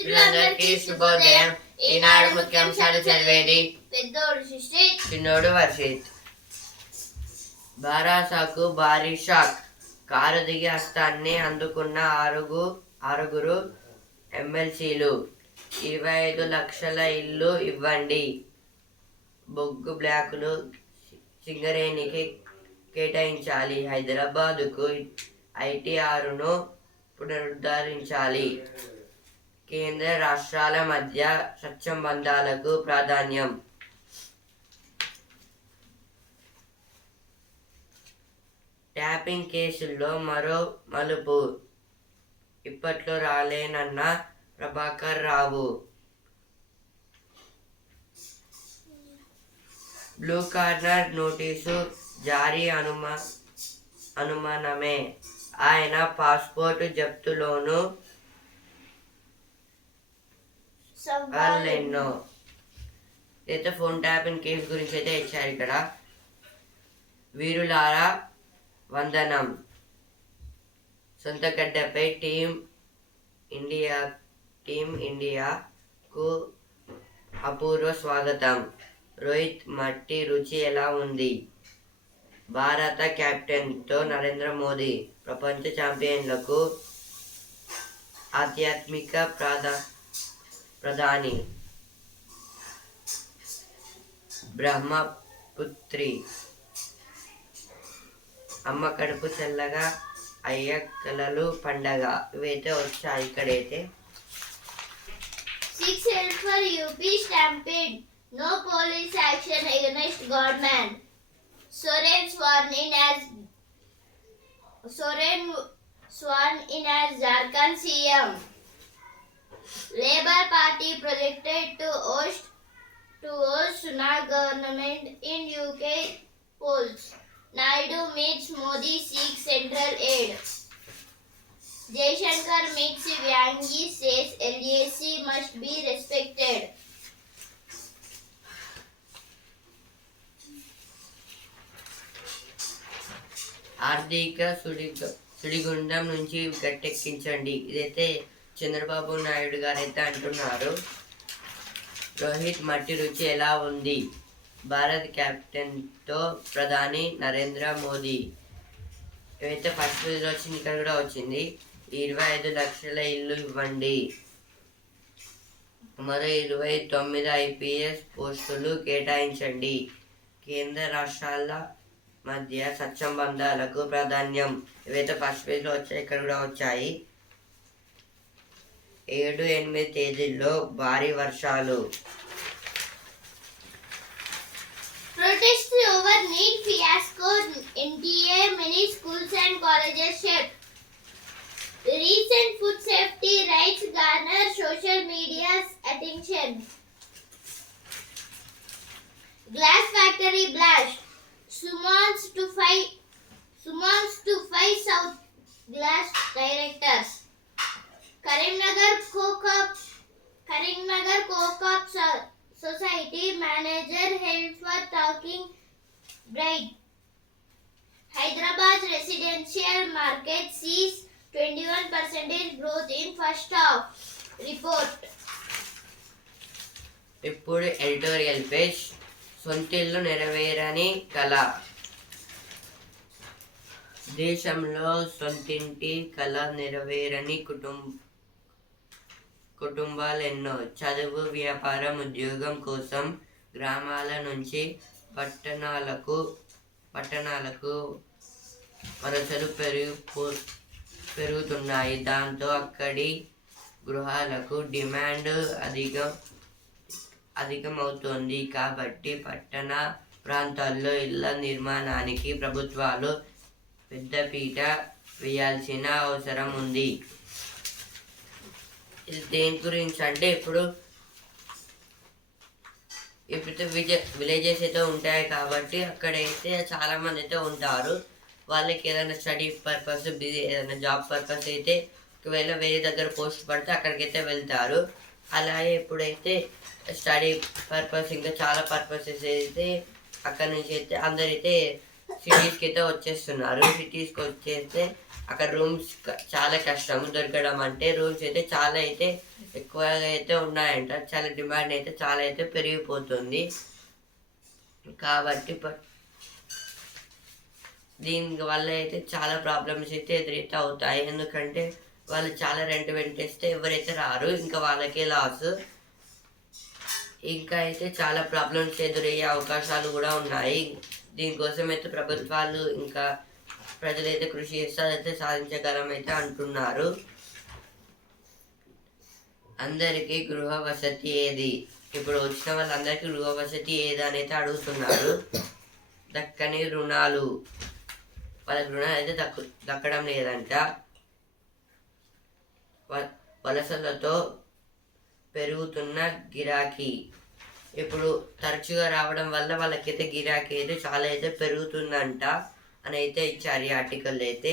మిత్రులందరికీ శుభోదయం. ఈనాడు ముఖ్యాంశాలు చదివేది పెద్దోడు సుశ్రీత్, చిన్నోడు వర్షిత్. బారాసాకు భారీ షాక్. కారు దిగి హస్తాన్ని అందుకున్న ఆరుగురు ఎమ్మెల్సీలు. 25 లక్షల ఇల్లు ఇవ్వండి. బొగ్గు బ్లాకులు సింగరేణికి కేటాయించాలి. హైదరాబాదుకు ఐటీఆర్ను పునరుద్ధరించాలి. కేంద్ర రాష్ట్రాల మధ్య సత్సంబంధాలకు ప్రాధాన్యం. ట్యాపింగ్ కేసుల్లో మరో మలుపు. ఇప్పట్లో రాలేనన్న Prabhakar Rao. Blue corner notice జారీ అనుమానమే. ఆయన పాస్పోర్టు జప్తులోనూ వాళ్ళెన్నో. అయితే ఫోన్ ట్యాపింగ్ కేసు గురించి అయితే ఇచ్చారు ఇక్కడ. వీరులారా వందనం. సొంత గడ్డపై టీం ఇండియాకు అపూర్వ స్వాగతం. రోహిత్ మట్టి రుచి ఎలా ఉంది? భారత కెప్టెన్తో నరేంద్ర మోదీ. ప్రపంచ ఛాంపియన్లకు ఆధ్యాత్మిక ప్రధాని. బ్రహ్మపుత్రి. అమ్మ కడుపు చల్లగా అయ్య కలలు పండగ. ఇవైతే వచ్చాయి ఇక్కడైతే. 6 held for UP stampede. No police action against Godman. Soren sworn in as Jharkhand CM. Labour Party projected to host Sunak government in UK polls. Naidu meets Modi, seeks central aid. Jaishankar meets Vyangi, says LAC must be respected. ఆర్థిక సుడిగుండం నుంచి గట్టెక్కించండి. ఇదైతే చంద్రబాబు నాయుడు గారు అయితే అంటున్నారు. రోహిత్ మట్టి రుచి ఎలా ఉంది? భారత్ కెప్టెన్తో ప్రధాని నరేంద్ర మోదీ. ఇవైతే ఫస్ట్ పేజ్లో వచ్చింది, ఇక్కడ కూడా వచ్చింది. 25 లక్షల ఇల్లు ఇవ్వండి. మరో 29 ఐపీఎస్ పోస్టులు కేటాయించండి. కేంద్ర రాష్ట్రాల మధ్య సత్సంబంధాలకు ప్రాధాన్యం. ఇవైతే ఫస్ట్ పేజ్లో వచ్చాయి, ఇక్కడ కూడా వచ్చాయి. 7-8 తేదీల్లో భారీ వర్షాలు. Protests over NEET fiasco. NTA many schools and colleges shut. Recent food safety rights garner social media's attention. Glass factory blast. Summons to five South Glass directors. Karimnagar Co-op Society manager held for talking bride. Hyderabad residential market sees 21% growth in first half. Report. ఇప్పుడు editorial page. సొంతిల్లు నెరవేరని కళ. దేశంలో సొంతింటి కళ నెరవేరని కుటుంబాలెన్నో. చదువు, వ్యాపారం, ఉద్యోగం కోసం గ్రామాల నుంచి పట్టణాలకు వలసలు పెరుగుతున్నాయి. దాంతో అక్కడి గృహాలకు డిమాండ్ అధికమవుతోంది. కాబట్టి పట్టణ ప్రాంతాల్లో ఇళ్ల నిర్మాణానికి ప్రభుత్వాలు పెద్దపీట వేయాల్సిన అవసరం ఉంది. ఇది దేని గురించి అంటే ఇప్పుడు విలేజెస్ అయితే ఉంటాయి కాబట్టి అక్కడైతే చాలా మంది అయితే ఉంటారు. వాళ్ళకి ఏదైనా స్టడీ పర్పస్, ఏదైనా జాబ్ పర్పస్ అయితే ఒకవేళ వేరే దగ్గర పోస్ట్ పడితే అక్కడికైతే వెళ్తారు. అలాగే ఇప్పుడైతే స్టడీ పర్పస్ ఇంకా చాలా పర్పసెస్ అయితే అక్కడి నుంచి అయితే అందరైతే సిటీస్కి అయితే వచ్చేస్తున్నారు. సిటీస్కి వచ్చేస్తే అక్కడ రూమ్స్ చాలా కష్టం దొరకడం. అంటే రూమ్స్ అయితే చాలా అయితే ఎక్కువగా అయితే ఉన్నాయంట. చాలా డిమాండ్ అయితే చాలా అయితే పెరిగిపోతుంది. కాబట్టి దీని వల్ల అయితే చాలా ప్రాబ్లమ్స్ అయితే ఎదురైతే అవుతాయి. ఎందుకంటే వాళ్ళు చాలా రెంట్ పెట్టేస్తే ఎవరైతే రారు, ఇంకా వాళ్ళకే లాస్. ఇంకా అయితే చాలా ప్రాబ్లమ్స్ ఎదురయ్యే అవకాశాలు కూడా ఉన్నాయి. దీనికోసం అయితే ప్రభుత్వాలు ఇంకా ప్రజలైతే కృషి చేస్తే అదైతే సాధించగలమైతే అంటున్నారు. అందరికీ గృహ వసతి ఏది? ఇప్పుడు వచ్చిన వాళ్ళందరికీ గృహ వసతి ఏది అని అయితే అడుగుతున్నారు. దక్కని రుణాలు, వాళ్ళకి రుణాలు అయితే దక్కడం లేదంట. వలసలతో పెరుగుతున్న గిరాకీ, ఇప్పుడు తరచుగా రావడం వల్ల వాళ్ళకైతే గిరాకీ అయితే చాలా అయితే పెరుగుతుందంట అని అయితే ఇచ్చారు ఈ ఆర్టికల్ అయితే.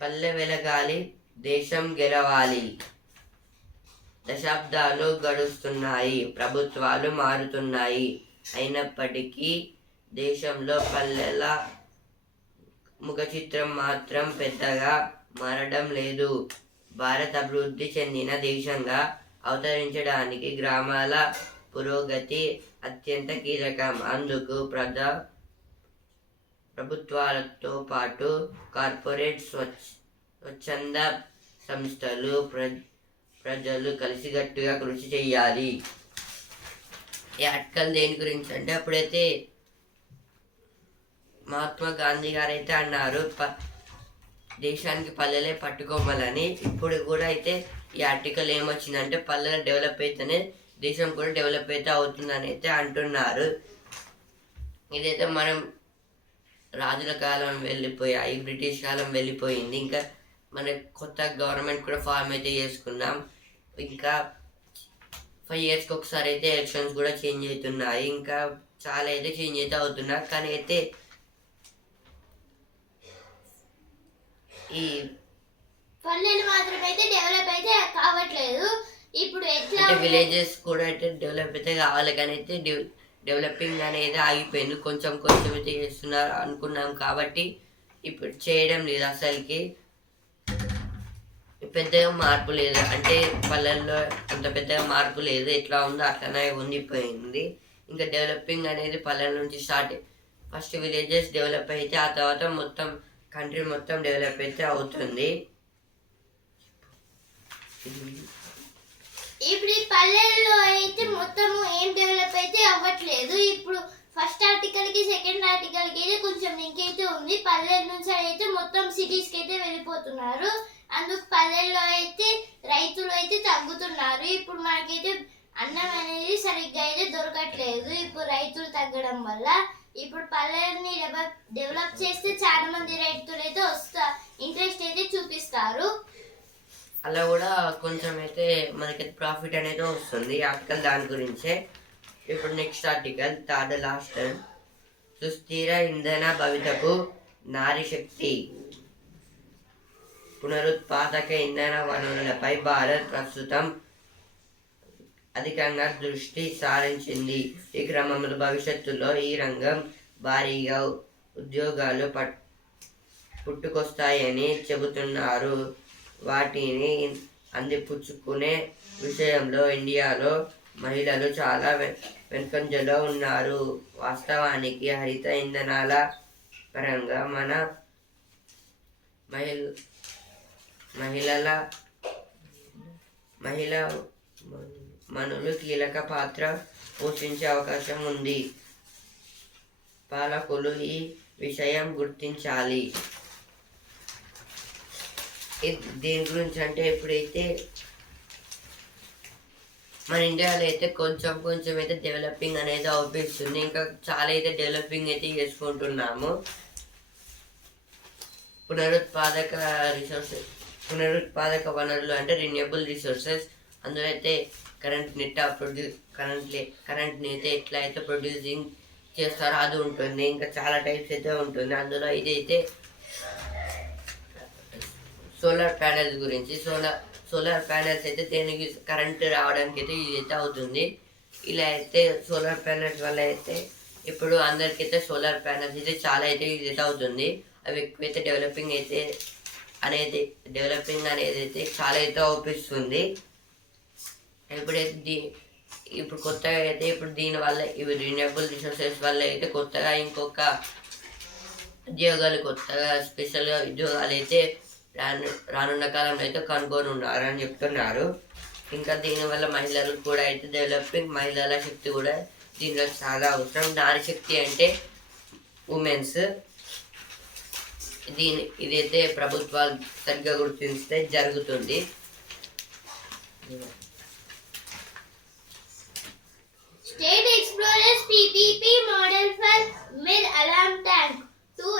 పల్లె వెలగాలి, దేశం గెలవాలి. దశాబ్దాలు గడుస్తున్నాయి, ప్రభుత్వాలు మారుతున్నాయి, అయినప్పటికీ దేశంలో పల్లెల ముఖ చిత్రం మాత్రం పెద్దగా మారడం లేదు. భారత్ అభివృద్ధి చెందిన దేశంగా అవతరించడానికి గ్రామాల పురోగతి అత్యంత కీలకం. అందుకు ప్రభుత్వాలతో పాటు కార్పొరేట్ స్వచ్ఛంద సంస్థలు ప్రజలు కలిసికట్టుగా కృషి చేయాలి. ఈ ఆర్టికల్ దేని గురించి అంటే, అప్పుడైతే మహాత్మా గాంధీ గారు అయితే అన్నారు దేశానికి పల్లెలే పట్టుకోవాలని. ఇప్పుడు కూడా అయితే ఈ ఆర్టికల్ ఏమొచ్చిందంటే పల్లెలు డెవలప్ అయితేనే దేశం కూడా డెవలప్ అయితే అవుతుందని అయితే అంటున్నారు. ఇదైతే మనం రాజుల కాలం వెళ్ళిపోయాయి, బ్రిటిష్ కాలం వెళ్ళిపోయింది. ఇంకా మన కొత్త గవర్నమెంట్ కూడా ఫామ్ అయితే చేసుకున్నాం. ఇంకా 5 yearsకి ఒకసారి అయితే ఎలక్షన్స్ కూడా చేంజ్ అవుతున్నాయి. ఇంకా చాలా అయితే చేంజ్ అయితే అవుతున్నారు. కానీ అయితే ఈ పల్లెలు మాత్రం అయితే డెవలప్ అయితే కావట్లేదు. ఇప్పుడు ఎట్లా విలేజెస్ కూడా అయితే డెవలప్ అయితే కావాలి, కానీ అయితే డెవలపింగ్ అనేది ఆగిపోయింది. కొంచెం కొంచెం అయితే చేస్తున్నారు అనుకున్నాం, కాబట్టి ఇప్పుడు చేయడం లేదు. అసలుకి పెద్దగా మార్పు లేదు, అంటే పల్లెల్లో అంత పెద్దగా మార్పు లేదు. ఎట్లా ఉందో అట్లనే ఉండిపోయింది. ఇంకా డెవలపింగ్ అనేది పల్లెల నుంచి స్టార్ట్. ఫస్ట్ విలేజెస్ డెవలప్ అయితే ఆ తర్వాత మొత్తం కంట్రీ మొత్తం డెవలప్ అయితే అవుతుంది. ఇప్పుడు ఈ పల్లెల్లో అయితే మొత్తము ఏం డెవలప్ అయితే అవ్వట్లేదు. ఇప్పుడు ఫస్ట్ ఆర్టికల్కి సెకండ్ ఆర్టికల్కి అయితే కొంచెం లింక్ అయితే ఉంది. పల్లెల నుంచి అయితే మొత్తం సిటీస్కి అయితే వెళ్ళిపోతున్నారు. అందుకు పల్లెల్లో అయితే రైతులు అయితే తగ్గుతున్నారు. ఇప్పుడు మనకైతే అన్నం అనేది సరిగ్గా అయితే దొరకట్లేదు. ఇప్పుడు రైతులు తగ్గడం వల్ల ఇప్పుడు పల్లెల్ని డెవలప్ చేస్తే చాలా మంది రైతులు అయితే ఇంట్రెస్ట్ అయితే చూపిస్తారు. అలా కూడా కొంచెం అయితే మనకి ప్రాఫిట్ అనేది వస్తుంది. ఆర్టికల్ దాని గురించే. ఇప్పుడు నెక్స్ట్ ఆర్టికల్, థర్డ్ లాస్ట్, సుస్థిర ఇంధన భవితకు నారీ శక్తి. పునరుత్పాదక ఇంధన వనరులపై భారత్ ప్రస్తుతం అధికంగా దృష్టి సారించింది. ఈ క్రమంలో భవిష్యత్తులో ఈ రంగం భారీగా ఉద్యోగాలు పుట్టుకొస్తాయని చెబుతున్నారు. వాటిని అందిపుచ్చుకునే విషయంలో ఇండియాలో మహిళలు చాలా వెనుకంజలో ఉన్నారు. వాస్తవానికి హరిత ఇంధనాల పరంగా మన మనులు కీలక పాత్ర పోషించే అవకాశం ఉంది. పాలకులు ఈ విషయం గుర్తించాలి. దేని గురించి అంటే, ఇప్పుడైతే మన ఇండియాలో అయితే కొంచెం కొంచెం అయితే డెవలపింగ్ అనేది అవుపిస్తుంది. ఇంకా చాలా అయితే డెవలపింగ్ అయితే చేసుకుంటున్నాము. పునరుత్పాదక వనరులు అంటే రిన్యూవబుల్ రిసోర్సెస్. అందులో అయితే కరెంట్ని అయితే ఎట్లా అయితే ప్రొడ్యూసింగ్ చేస్తారో అది ఉంటుంది. ఇంకా చాలా టైప్స్ అయితే ఉంటుంది. అందులో ఇదైతే సోలార్ ప్యానెల్స్ గురించి. సోలార్ ప్యానెల్స్ అయితే దేనికి కరెంట్ రావడానికి అయితే ఇదైతే అవుతుంది. ఇలా అయితే సోలార్ ప్యానెల్స్ వల్ల అయితే ఇప్పుడు అందరికైతే సోలార్ ప్యానెల్స్ అయితే చాలా అయితే ఇదైతే అవుతుంది. అవి ఎక్కువైతే డెవలపింగ్ అయితే అనేది డెవలపింగ్ అనేది అయితే చాలా అయితే అవుపిస్తుంది. ఎప్పుడైతే ఇప్పుడు కొత్తగా అయితే ఇప్పుడు దీనివల్ల ఇవి రిన్యూవబుల్ రిసోర్సెస్ వల్ల అయితే కొత్తగా ఇంకొక ఉద్యోగాలు కొత్తగా స్పెషల్గా ఉద్యోగాలు అయితే రానున్న కాలంలో అయితే కనుగొని ఉన్నారని చెప్తున్నారు. ఇంకా దీనివల్ల మహిళలకు కూడా అయితే డెవలపింగ్, మహిళల శక్తి కూడా దీనిలో చాలా అవసరం. నారీ శక్తి అంటే ఉమెన్స్. ఇదైతే ప్రభుత్వాలు సరిగ్గా గుర్తిస్తే జరుగుతుంది. State Explorers PPP model for mid alarm tank, two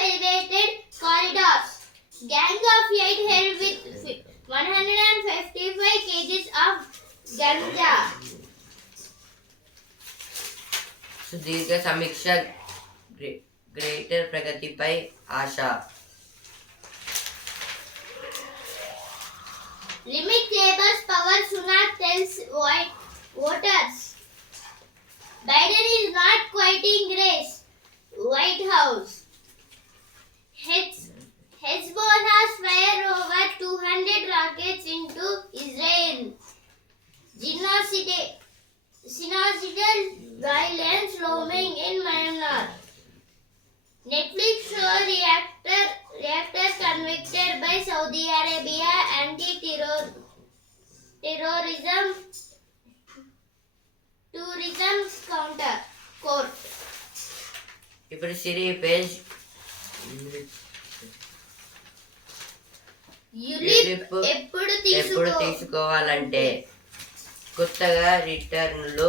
elevated corridors, gang of 8 held with 155 kgs of ganja. సుదీర్ఘ సమీక్ష, greater ప్రగతిపై Asha. Limit cables power, Sunak tells voters. Biden is not quitting race, White House. Hezbollah's fire over 200 rockets into Israel. Genocidal violence roaming in Myanmar. Netflix show reactor convicted by Saudi Arabia anti-terrorism tourism counter court. ఇప్పుడు సిరి page ULIP ఎప్పుడు తీసుకోవాలంటే కొత్తగా రిటర్న్లు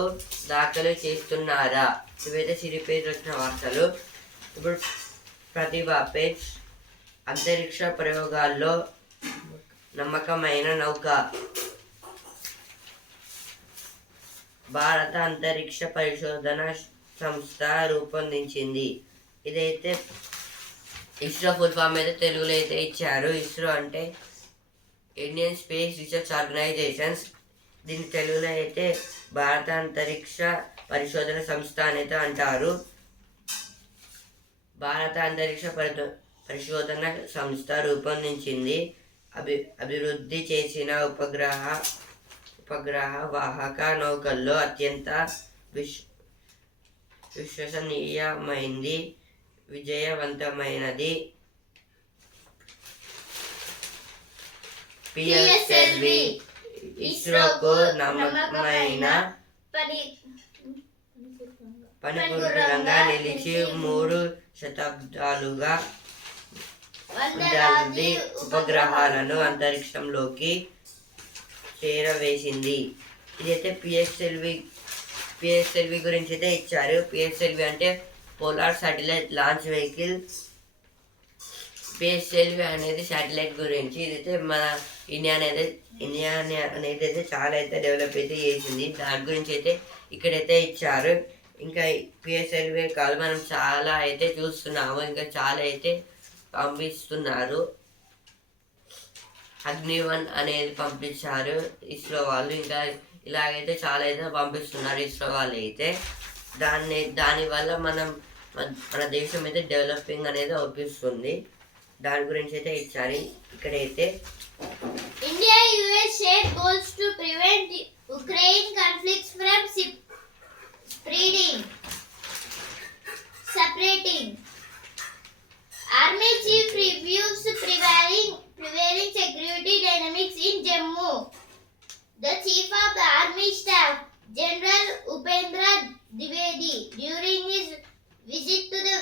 దాఖలు చేస్తున్నారా? ఇవైతే సిరి page వచ్చిన వార్తలు. ఇప్పుడు ప్రతిభ పేజ్, అంతరిక్ష ప్రయోగాల్లో నమ్మకమైన నౌక. భారత అంతరిక్ష పరిశోధన సంస్థ రూపొందించింది. ఇదైతే ఇస్రో ఫుల్ ఫామ్ అయితే తెలుగులో అయితే ఇచ్చారు. ఇస్రో అంటే ఇండియన్ స్పేస్ రీసెర్చ్ ఆర్గనైజేషన్స్. దీని తెలుగులో అయితే భారత అంతరిక్ష పరిశోధన సంస్థ అనేది అంటారు. భారత అంతరిక్ష పరిశోధన సంస్థ రూపొందించింది, అభివృద్ధి చేసిన ఉపగ్రహ వాహక నౌకల్లో అత్యంత విశ్వసనీయమైంది, విజయవంతమైనది పిఎస్ఎల్వి. ఇస్రోకు నమ్మకమైన పనిపురంగా నిలిచి 3 శతాబ్దాలుగా వందలాది ఉపగ్రహాలను అంతరిక్షంలోకి చేరవేసింది. ఇదైతే పిఎస్ఎల్వి గురించి అయితే ఇచ్చారు. పిఎస్ఎల్వి అంటే polar satellite launch vehicle. PSLV అనేది శాటిలైట్ గురించి. ఇదైతే మన ఇండియా అనేది అయితే చాలా అయితే డెవలప్ అయితే చేసింది. దాని గురించి అయితే ఇక్కడైతే ఇచ్చారు. ఇంకా పిఎస్ఎల్వి కాదు, మనం చాలా అయితే చూస్తున్నాము, ఇంకా చాలా అయితే పంపిస్తున్నారు. అగ్ని-1 అనేది పంపించారు ఇస్రో వాళ్ళు. ఇంకా ఇలాగైతే చాలా అయితే పంపిస్తున్నారు ఇస్రో వాళ్ళు అయితే. దానివల్ల మన దేశం అయితే డెవలపింగ్ అనేది అవుపిస్తుంది. దాని గురించి అయితే ఇచ్చారు ఇక్కడైతే. India US share goals to prevent Ukraine conflicts from separating. Army chief reviews prevailing security dynamics in Jammu. The chief of the army staff, General Upendra Dwivedi, during his visit to the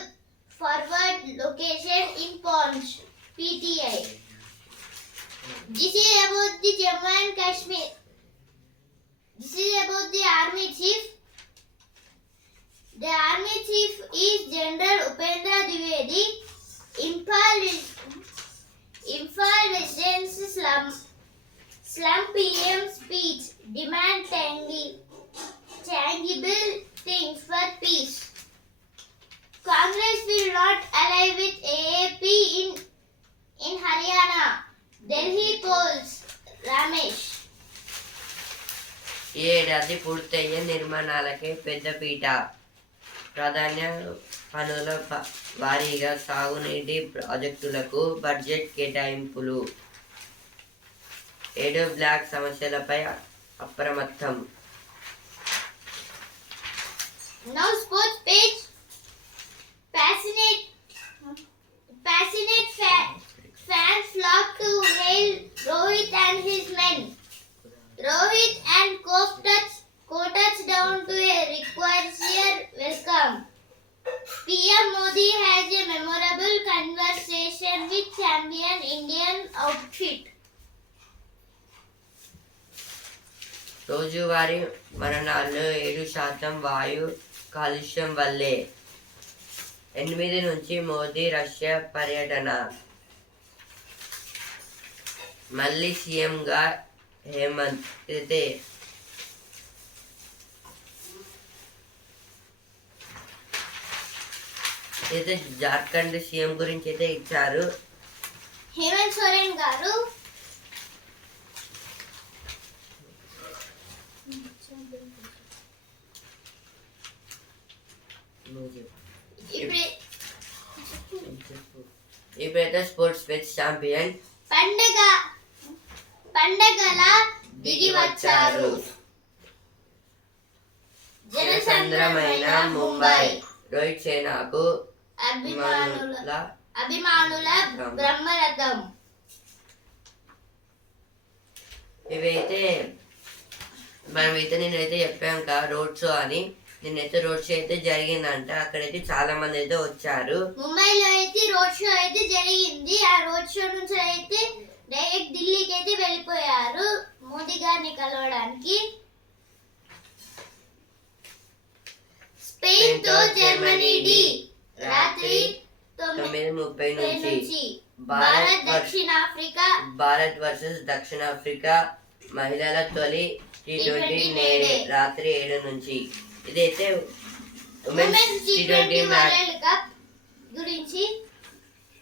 forward location in Poonch, PTI. This is about the Jammu and Kashmir. This is about the army chief. The army chief is General Upendra Dwivedi. Imphal residents slum PM speech demand tangible things for peace. Congress will not ally with AAP in Haryana. Delhi polls. Ramesh. ఈ ఏడాది పూర్తయ్యే నిర్మాణాలకే పెద్దపీట. ప్రాధాన్య పనుల వారీగా సాగునీటి ప్రాజెక్టులకు budget కేటాయింపులు. 7 బ్లాక్ సమస్యలపై అప్రమత్తం. Now sports page. Passionate fans flock to hail Rohit and his men. Rohit and co-touch down to a require welcome. PM Modi has a memorable conversation with champion Indian outfit. రోజువారీ మరణాల్లో 7% వాయు కాలుష్యం వల్లే. 8 నుంచి Modi Russia పర్యటన. మళ్ళీ సీఎంగా హేమంత్. అయితే Jharkhand CM గురించి అయితే ఇచ్చారు. హేమంత్ సోరెన్ గారు ఇప్పుడైతే స్పోర్ట్స్ పెచ్ ఛాంపియన్ పండగల దిగి వచ్చారు. జనసంద్రమైన ముంబై. రోహిత్ సేనాకు అభిమానుల బ్రహ్మరథం. ఇవైతే మనమైతే నేనైతే చెప్పాం కదా రోడ్ షో అని. నిన్నైతే రోడ్ షో అయితే జరిగిందంట. అక్కడైతే చాలా మంది అయితే వచ్చారు. ముంబైలో అయితే రోడ్ షో అయితే జరిగింది. ఆ రోడ్ షో నుంచి అయితే డైరెక్ట్ ఢిల్లీకి అయితే వెళ్ళిపోయారు మోదీ గారిని కలవడానికి. స్పెయిన్ తో జర్మనీ డి. రాత్రి 9:30 నుంచి భారత్ వర్సెస్ దక్షిణాఫ్రికా మహిళల తొలి T20 నేడే రాత్రి 7 నుంచి. ఇదైతే ఉమెన్స్ T20 వరల్డ్ కప్ గురించి.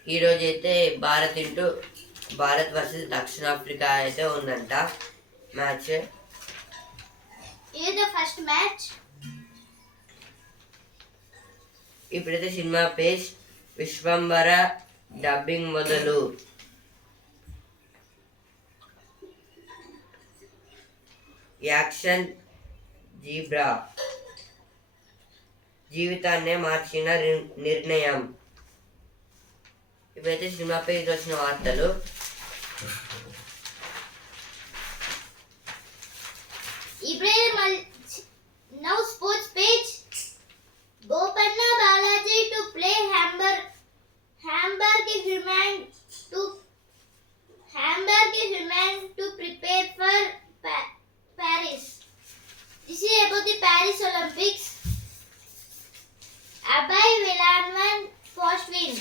ఈరోజు అయితే భారత్ వర్సెస్ దక్షిణాఫ్రికా అయితే ఉందంట మ్యాచ్. ఇది ఫస్ట్ మ్యాచ్. ఇప్పుడైతే సినిమా పేజ్. విశ్వంబర డబ్బింగ్ మొదలు. Action zebra. జీవితాన్నే మార్చిన నిర్ణయం. ఇవైతే సినిమా పేజ్ వచ్చిన వార్తలు. Now sports page. Bopanna Balaji to play Hamburg is remand to prepare for Paris. This is about the Paris Olympics. Abhay Velanwan first win.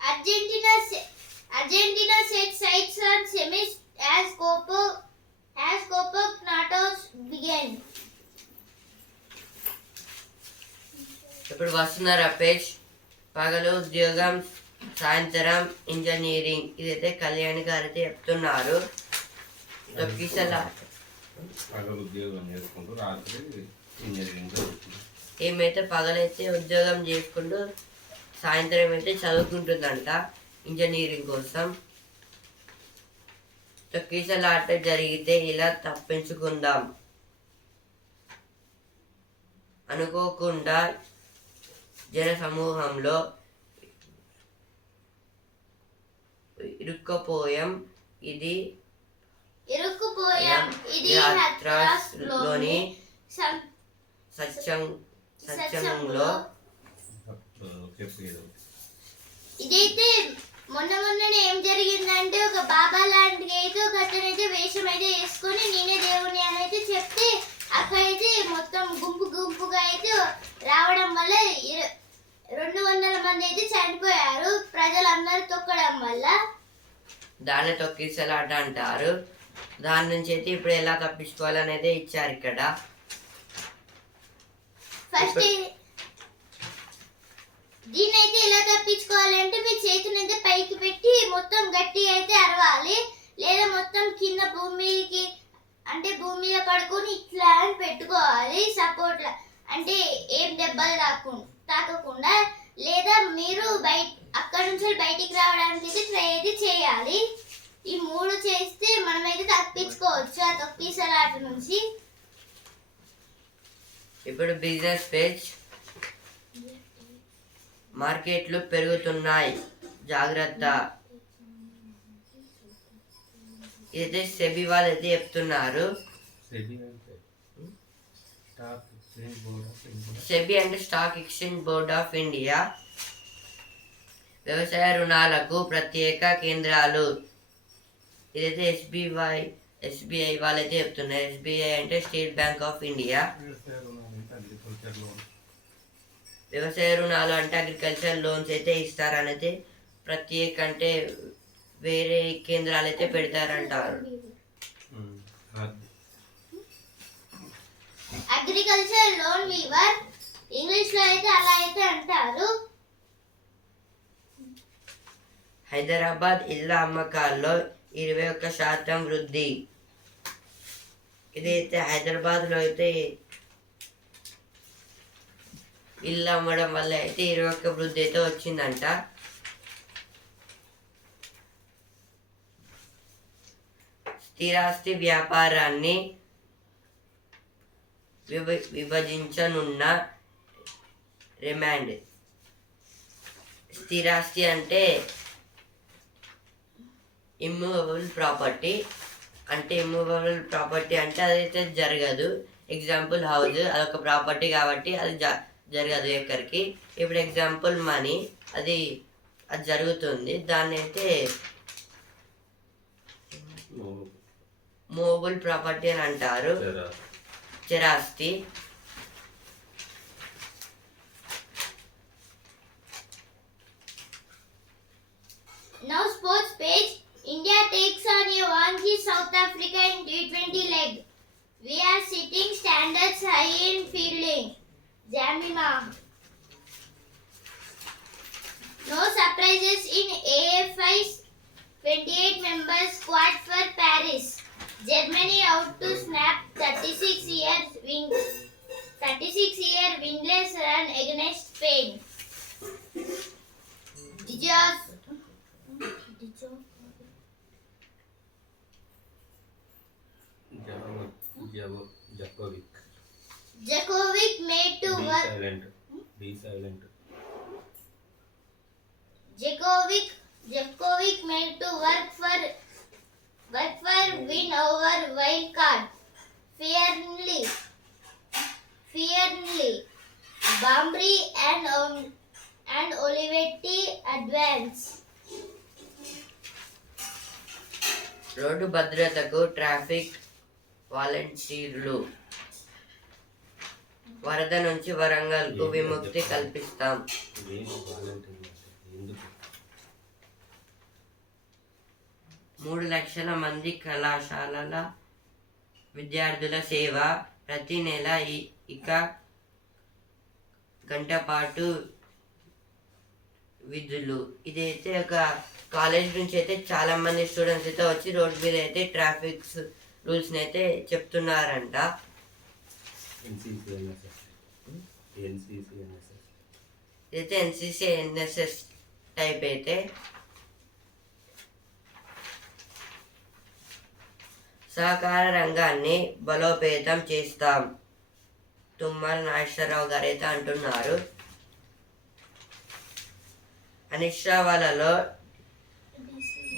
Argentina set sights on semis as Copa Knatos began. ఇప్పుడు వస్తున్నారు page. పగలు ఉద్యోగం, సాయంత్రం engineering. ఇదైతే కళ్యాణి గారు అయితే చెప్తున్నారు. ఏమైతే పగలైతే ఉద్యోగం చేసుకుంటూ సాయంత్రం అయితే చదువుకుంటుందంట ఇంజనీరింగ్ కోసం. తొక్కిసలాట జరిగితే ఇలా తప్పించుకుందాం. అనుకోకుండా జన సమూహంలో ఇరుక్కుపోయాం. ఇది హాథ్రాస్ లోని సత్సంగంలో. ఇదైతే మొన్ననే ఏం జరిగిందంటే ఒక బాబా లాంటి అయితే ఒక అతనైతే వేషం అయితే వేసుకొని నేనే దేవుని అని అయితే చెప్తే అక్కడైతే మొత్తం గుంపుగా అయితే రావడం వల్ల 200 మంది అయితే చనిపోయారు ప్రజలందరూ తొక్కడం వల్ల. దాన్ని తొక్కిసలాట అంటారు. దాని నుంచి అయితే ఇప్పుడు ఎలా తప్పించుకోవాలనేది ఇచ్చారు ఇక్కడ. ఫస్ట్ దీన్నైతే ఎలా తప్పించుకోవాలంటే మీ చేతిని అయితే పైకి పెట్టి మొత్తం గట్టి అయితే అరవాలి. లేదా మొత్తం కింద భూమి మీద పడుకొని ఇట్లా అని పెట్టుకోవాలి. నుంచి బయటికి రావడానికి అయితే ట్రై అయితే చేయాలి. ఈ 3 చేస్తే మనమైతే తప్పించుకోవచ్చు ఆ తొక్కిసలాట నుంచి. ఇప్పుడు బిజినెస్ పేజ్. మార్కెట్లు పెరుగుతున్నాయి, జాగ్రత్త. ఇదైతే సెబీ వాళ్ళు అయితే చెప్తున్నారు. సెబీ అంటే stock exchange board of India. వ్యవసాయ రుణాలకు ప్రత్యేక కేంద్రాలు. ఇదైతే ఎస్బీఐ వాళ్ళైతే చెప్తున్నారు. ఎస్బీఐ అంటే స్టేట్ బ్యాంక్ ఆఫ్ ఇండియా. వ్యవసాయ రుణాలు అంటే అగ్రికల్చర్ లోన్స్ అయితే ఇస్తారనైతే ప్రత్యేక అంటే వేరే కేంద్రాలు అయితే పెడతారంటారు. అగ్రికల్చర్ లోన్ వీవర్ ఇంగ్లీష్ లో అయితే అలా అయితే అంటారు. హైదరాబాద్ ఇళ్ల అమ్మకాల్లో 21% వృద్ధి. ఇదైతే హైదరాబాద్ లో అయితే ఇల్లు అమ్మడం వల్ల అయితే 21 వృద్ధి అయితే వచ్చిందంట. స్థిరాస్తి వ్యాపారాన్ని విభజించనున్న రిమాండ్. స్థిరాస్తి అంటే ఇమ్మూవబుల్ ప్రాపర్టీ. ఇమ్మూవబుల్ ప్రాపర్టీ అంటే అదైతే జరగదు. ఎగ్జాంపుల్ హౌస్, అదొక ప్రాపర్టీ కాబట్టి అది జరగదు ఎక్కడికి. ఇప్పుడు ఎగ్జాంపుల్ మనీ, అది జరుగుతుంది. దాన్ని అయితే మూవబుల్ ప్రాపర్టీ అని అంటారు, స్థిరాస్తి. Now sports page. India takes on a 1-0 South Africa in T20 leg. We are setting standards high in fielding. Jamima. No surprises in AFI's 28-member squad for Paris. Germany out to snap 36-year winless run against Spain. Djokovic made to work. Be silent. Djokovic made to work for win over wild card. Fairly. Bambry and Olivetti advance. Road భద్రతకు traffic వాలంటీర్లు. వరద నుంచి వరంగల్కు విముక్తి కల్పిస్తాం. 3 లక్షల మంది కళాశాలల విద్యార్థుల సేవ. ప్రతి నెల ఇక గంట పాటు విధులు. ఇదైతే ఒక కాలేజ్ నుంచి అయితే చాలా మంది స్టూడెంట్స్ అయితే వచ్చి రోడ్ మీద అయితే ట్రాఫిక్ రూల్స్ అయితే చెప్తున్నారంట. ఇదైతే ఎన్సీసీ ఎన్ఎస్ఎస్ టైప్ అయితే. సహకార రంగాన్ని బలోపేతం చేస్తాం, తుమ్మల నాగేశ్వరరావు గారు అయితే అంటున్నారు. అనిశ్రావాలలో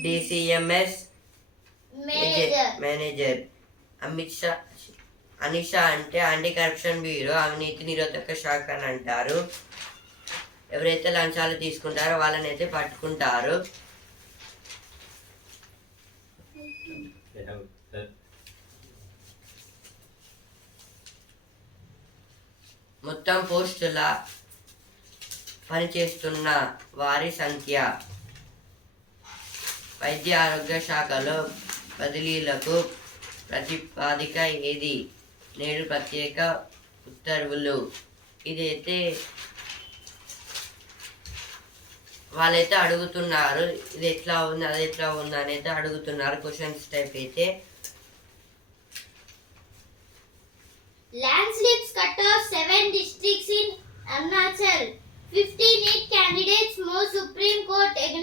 డిసిఎంఎస్ మేనేజర్. అనిషా అంటే యాంటీ కరప్షన్ బ్యూరో, అవినీతి నిరోధక శాఖ అని అంటారు. ఎవరైతే లంచాలు తీసుకుంటారో వాళ్ళని అయితే పట్టుకుంటారు. మొత్తం పోస్టుల పనిచేస్తున్న వారి సంఖ్య. వైద్య ఆరోగ్య శాఖలో బదిలీలకు ప్రతిపాదిక ఏది? నేడు ప్రత్యేక ఉత్తర్వులు. ఇదైతే వాళ్ళైతే అడుగుతున్నారు, ఇది ఎట్లా ఉంది అది ఎట్లా ఉంది అని అయితే అడుగుతున్నారు క్వశ్చన్స్ టైప్ అయితే. Landslips cut off 7 districts in Arunachal. 15 candidates move Supreme Court against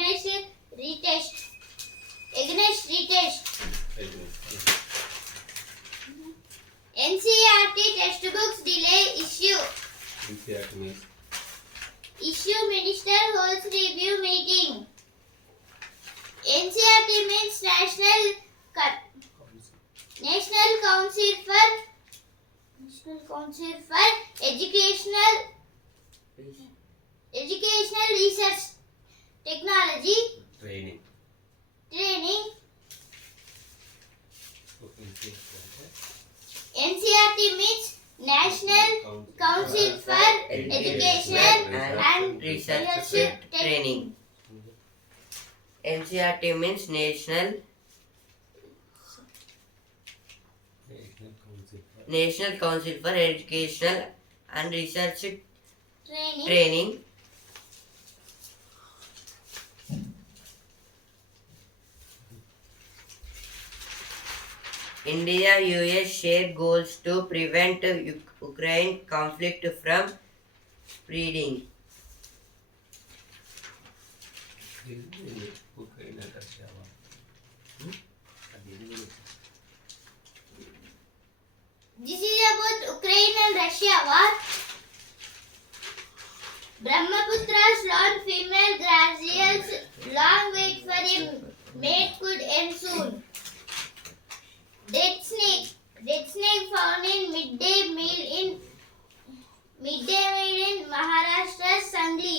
means National Council for Educational Research Technology training. Training. NCERT means National Council for Education and Research Training. NCERT means National Council for Educational and Research Training. India-US share goals to prevent Ukraine conflict from spreading. Ukraine రష్యావా అది This is about Ukraine and Russia war. Brahmaputra's lone female graziers long wait for a mate could end soon. Dead snake found in midday meal in Maharashtra's Sangli.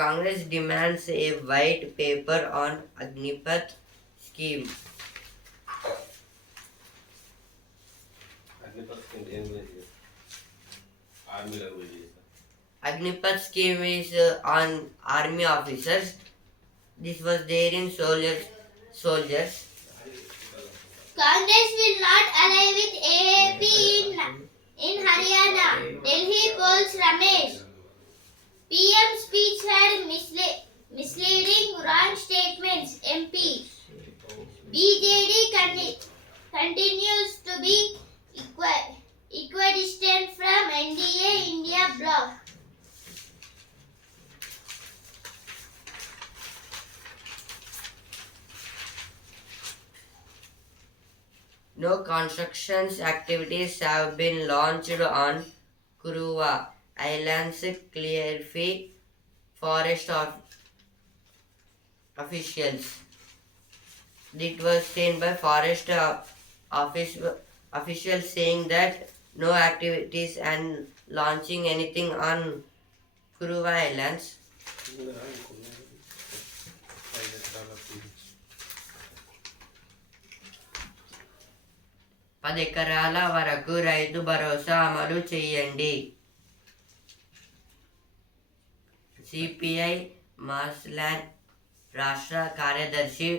Congress demands a white paper on Agnipath scheme. Agnipath ఏం గురించి ఆర్మీలో గురించి చేస్తారు. Agnipath scheme is on army officers. This was there in soldiers. Congress will not ally with AAP in Haryana. Delhi polls Ramesh. PM speech had misleading wrong statements. MP. BJD continues to be equidistant from NDA India bloc. No construction activities have been launched on Kuruva Island's Clearfield forest officials. It was seen by forest officials saying that no activities and launching anything on Kuruva Islands. $10 ఎకరాల వరకు రైతు భరోసా అమలు చేయండి. CPI మాస్లాన్ రాష్ట్ర కార్యదర్శి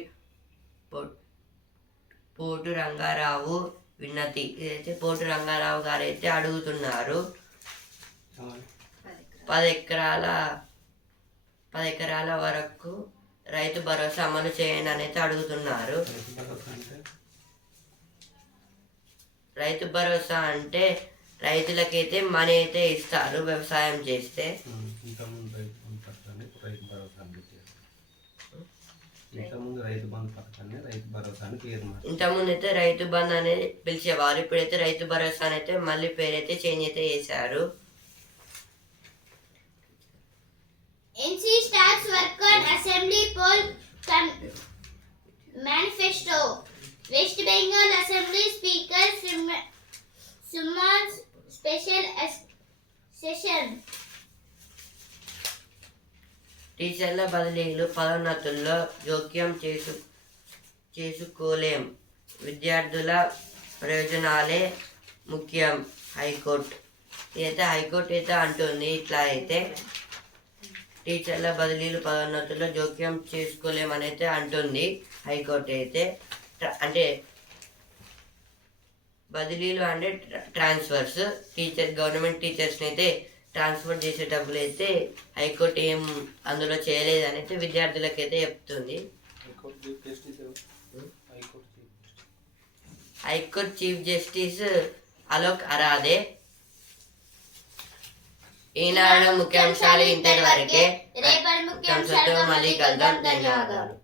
పోటు రంగారావు విన్నతి. ఇదైతే పోటు రంగారావు గారు అయితే అడుగుతున్నారు. 10 ఎకరాల వరకు రైతు భరోసా అమలు చేయండి అని అయితే అడుగుతున్నారు. రైతు భరోసా అంటే రైతులకైతే మనీ అయితే ఇస్తారు వ్యవసాయం చేస్తే. ఇంతకుముందు రైతు బంధు పథకాన్ని రైతు భరోసా అని పెట్టారు. ఇంతకుముందు రైతు బంధు పథకాన్ని రైతు భరోసా అని పేరు మార్చారు. ఇంతకుముందు అయితే రైతు బంధు అనేది పిలిచేవారు. ఇప్పుడైతే రైతు భరోసా అని అయితే మళ్ళీ పేరైతే చేంజ్ అయితే చేశారు. NC starts work on Assembly poll manifesto. West Bengal Assembly Speaker Suman's special session. టీచర్ల బదిలీలు పదోన్నతుల్లో జోక్యం చేసుకోలేం. విద్యార్థుల ప్రయోజనాలే ముఖ్యం హైకోర్టు. ఇదైతే హైకోర్టు అయితే అంటుంది. ఇట్లా అయితే టీచర్ల బదిలీలు పదోన్నతుల్లో జోక్యం చేసుకోలేమని అయితే అంటుంది హైకోర్టు అయితే. అంటే బదిలీలు అంటే ట్రాన్స్ఫర్స్. గవర్నమెంట్ టీచర్స్ని అయితే ట్రాన్స్ఫర్ చేసేటప్పుడు అయితే హైకోర్టు ఏం అందులో చేయలేదని అయితే విద్యార్థులకైతే చెప్తుంది. High court chief justice Alok Aradhe. Eenadu ముఖ్యాంశాలు ఇంతవరకే. రేపటి ముఖ్యాంశాలతో మళ్ళీ కలుద్దాం. ధన్యవాదాలు.